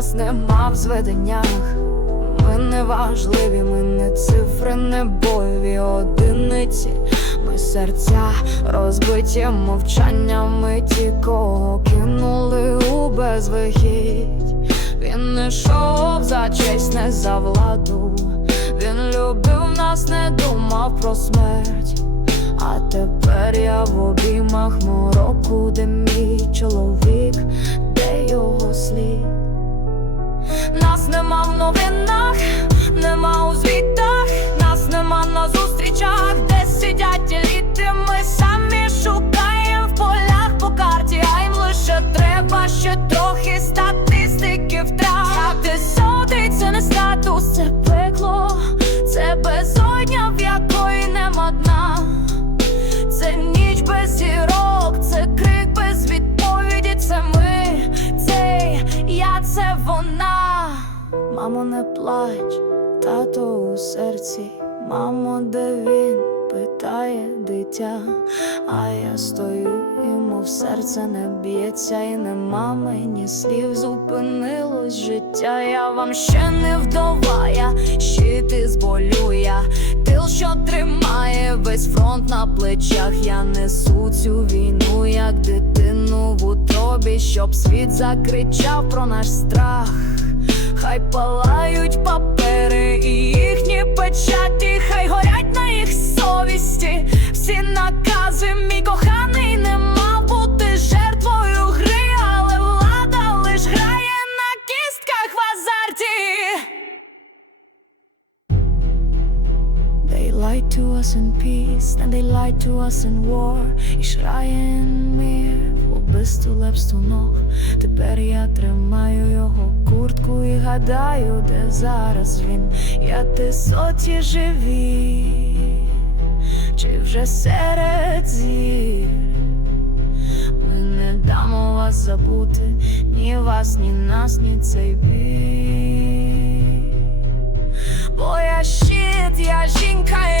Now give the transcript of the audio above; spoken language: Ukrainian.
нас нема в зведеннях. Ми не важливі, ми не цифри, не бойові одиниці. Ми серця розбиті мовчаннями ті, кого кинули у безвихідь. Він не йшов за честь, не за владу. Він любив нас, не думав про смерть. А тепер я в обіймах мороку, де мій чоловік, де його слід. Нас нема в новинах, нема у звітах, нас нема на зустрічах, де сидять еліти. Ми самі шукаємо в полях по карті, а їм лише треба ще трохи статистики втрат. Ти сотий, це не статус, це пекло, це безодня, в якої нема дна. Це ніч без зірок, це крик без відповіді. Це ми, це я, це вона. Мамо, не плач, тато у серці. Мамо, де він питає дитя, а я стою, і мов серце не б'ється, і нема мені слів, зупинилось життя. Я вам ще не вдова, я щити з болю я Тил, що тримає весь фронт на плечах. Я несу цю війну, як дитину в утробі, щоб світ закричав про наш страх. Хай палають папери і їхні печаті, хай горять на їх совісті. Всі накази, мій коханий, не мав бути жертвою гри, але влада лиш грає на кістках в азарті. They lied to us in peace, and they lied to us in war. І шраєн мир, убивству лепсту ног. Тепер я тримаю його гадаю, де зараз він, я тисоті живі, чи вже серед зір ми не дамо вас забути, ні вас, ні нас, ні цей бій. Бо я щит, я жінка.